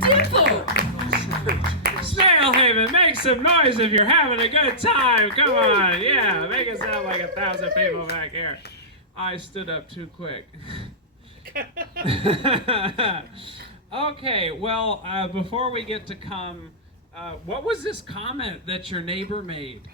Dimpfl! Snail Haven, make some noise if you're having a good time. Come on, yeah, make it sound like 1,000 people back here. I stood up too quick. Okay, well, before we get to what was this comment that your neighbor made?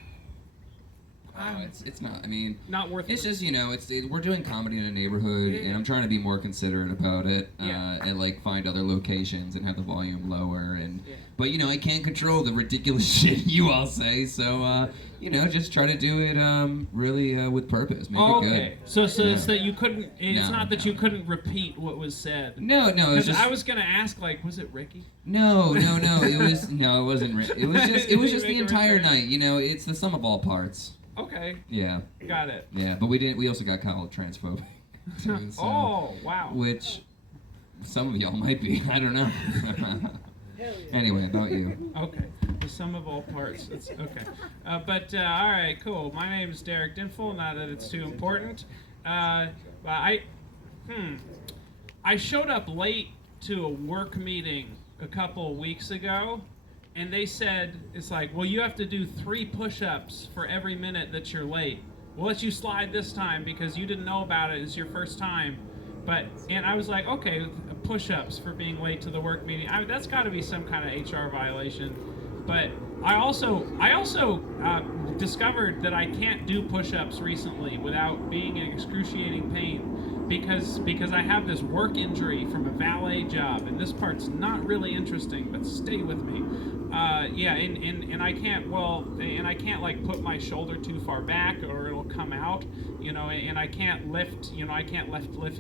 It's not. I mean, not worth. It's just we're doing comedy in a neighborhood, and I'm trying to be more considerate about it, and like find other locations and have the volume lower, but I can't control the ridiculous shit you all say, so just try to do it really with purpose. Make it good. So it's that you couldn't. It's not that you couldn't repeat what was said. No. It's just, I was gonna ask, was it Ricky? No. It wasn't Ricky. It was just the entire night. It's the sum of all parts. Okay. Yeah. Got it. Yeah, but we also got called transphobic. Too, so, oh, wow. Which some of y'all might be. I don't know. Hell yeah. Anyway, about you. Okay. The sum of all parts. It's okay. All right, cool. My name is Derek Dimpfl. Not that it's too important. I showed up late to a work meeting a couple of weeks ago. And they said, it's like, well, you have to do 3 push-ups for every minute that you're late. We'll let you slide this time because you didn't know about it. It's your first time. And I was like, okay, push-ups for being late to the work meeting. That's got to be some kind of HR violation. But I also discovered that I can't do push-ups recently without being in excruciating pain. Because I have this work injury from a valet job, and this part's not really interesting, but stay with me. And I can't like put my shoulder too far back or it'll come out, and I can't lift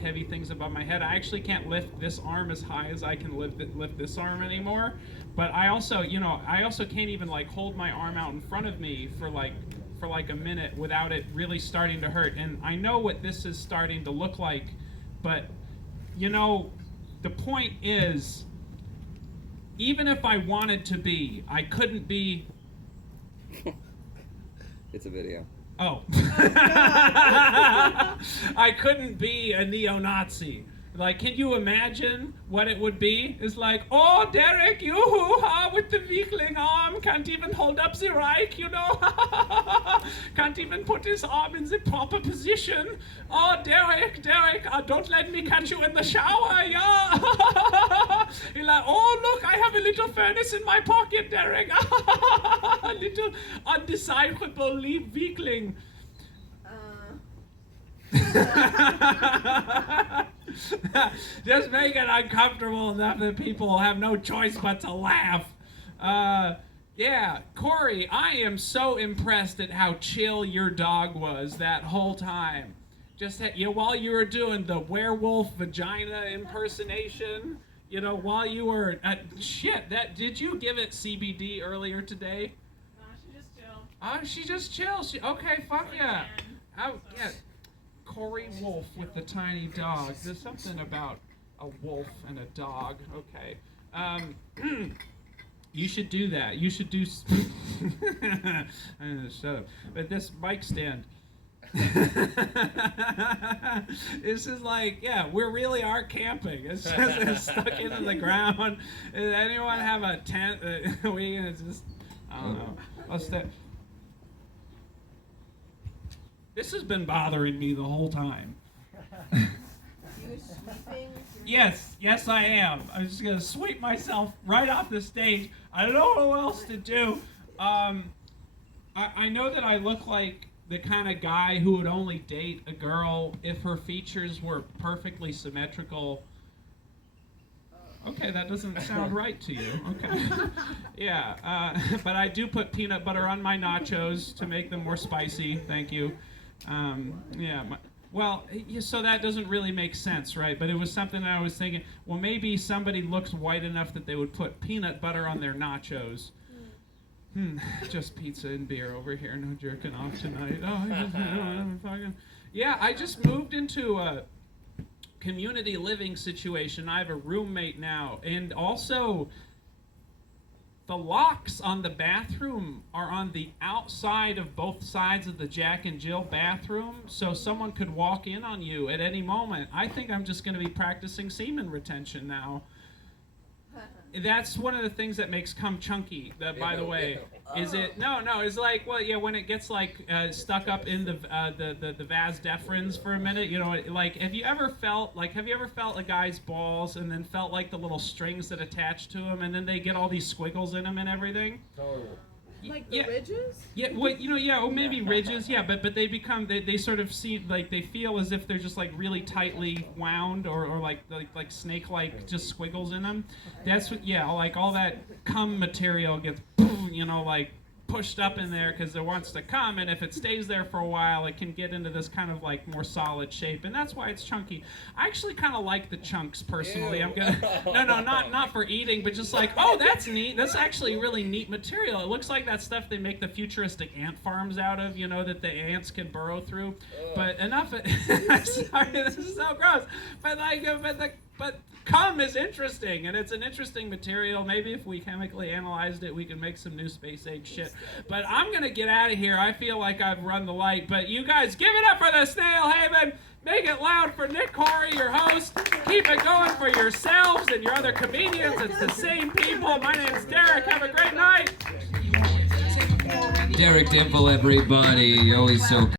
heavy things above my head. I actually can't lift this arm as high as I can lift this arm anymore. But I also can't even hold my arm out in front of me for a minute without it really starting to hurt. And I know what this is starting to look like, but the point is, even if I wanted to be, I couldn't be. It's a video. Oh. I couldn't be a neo-Nazi. Can you imagine what it would be? It's like, oh, Derek, you with the weakling arm, can't even hold up the Reich, can't even put his arm in the proper position. Oh, Derek, don't let me catch you in the shower, yeah. You're like, oh, look, I have a little furnace in my pocket, Derek. A little undecipherable weakling. Just make it uncomfortable enough that people will have no choice but to laugh. Corey, I am so impressed at how chill your dog was that whole time. Just while you were doing the werewolf vagina impersonation, while you were did you give it CBD earlier today? No, she just chill. Oh, she just chills. Okay, fuck yeah. Corey Wolf with the tiny dog. There's something about a wolf and a dog. Okay. You should do that. You should do. Shut up. But this mic stand. This is we really are camping. It's just stuck into the ground. Does anyone have a tent? We just. I don't know. Let's stay. This has been bothering me the whole time. You sweeping? Yes, I am. I'm just going to sweep myself right off the stage. I don't know what else to do. I know that I look like the kind of guy who would only date a girl if her features were perfectly symmetrical. Okay, that doesn't sound right to you. Okay. Yeah, but I do put peanut butter on my nachos to make them more spicy. Thank you. So that doesn't really make sense, right? But it was something that I was thinking, well, maybe somebody looks white enough that they would put peanut butter on their nachos. Just pizza and beer over here, no jerking off tonight. I just moved into a community living situation. I have a roommate now, and also the locks on the bathroom are on the outside of both sides of the Jack and Jill bathroom, so someone could walk in on you at any moment. I think I'm just going to be practicing semen retention now. That's one of the things that makes cum chunky. That, by the way, is it? No, it's like, well, yeah, when it gets like stuck up in the vas deferens for a minute, you know, like have you ever felt a guy's balls and then felt like the little strings that attach to them, and then they get all these squiggles in them and everything? Like the ridges? Yeah, well, you know, yeah, or maybe ridges, yeah, but they become, they sort of seem like they feel as if they're just like really tightly wound or like snake-like just squiggles in them. That's what, yeah, like all that cum material gets, you know, like pushed up in there because it wants to come, and if it stays there for a while, it can get into this kind of like more solid shape, and that's why it's chunky. I actually kind of like the chunks personally. I'm gonna not for eating, but just like, oh, that's neat. That's actually really neat material. It looks like that stuff they make the futuristic ant farms out of, you know, that the ants can burrow through. But enough. Sorry, this is so gross. But like, but cum is interesting, and it's an interesting material. Maybe if we chemically analyzed it, we could make some new space age shit. But I'm gonna get out of here. I feel like I've run the light. But you guys, give it up for the Snail Haven. Make it loud for Nick Corey, your host. Keep it going for yourselves and your other comedians. It's the same people. My name's Derek. Have a great night. Derek Dimpfl, everybody. Always so